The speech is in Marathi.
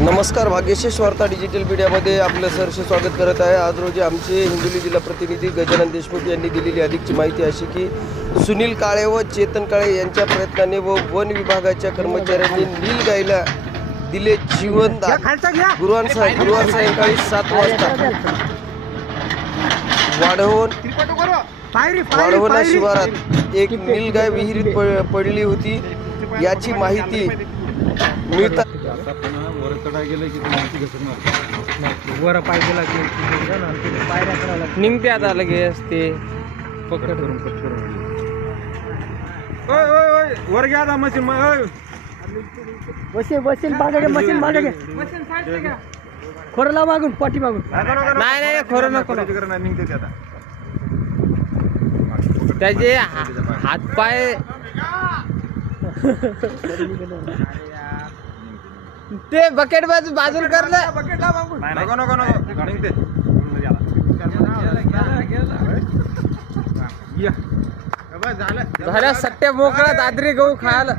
नमस्कार, भाग्यशेष वार्ता डिजिटल मीडियामध्ये आपलं सहर्ष स्वागत करत आहे। आज रोजी आमचे हिंगोली जिल्हा प्रतिनिधी गजानन देशमुख यांनी दिलेली अधिकची माहिती अशी की सुनील काळे व चेतन काळे यांच्या प्रयत्नाने व वन विभागाच्या कर्मचाऱ्यांनी नीलगाईला दिले जीवनदान। गुरुवार सायंकाळी 7 वाजता वाढवण शिवारात एक नीलगाय विहिरीत पडली होती। याची माहिती मिळता वर पाय गेला की पायऱ्या करायला निघते आता लगेच ते पकड वर घ्या आता मशीन बसेल मागे मशीन मागे खोरला मागून पाठी मागून नाही खोरं नको निघते ते आता त्याचे हात पाय ते बकेट बाजूला करलं झाल्या सट्ट्या मोकळा दादरी गहू खायला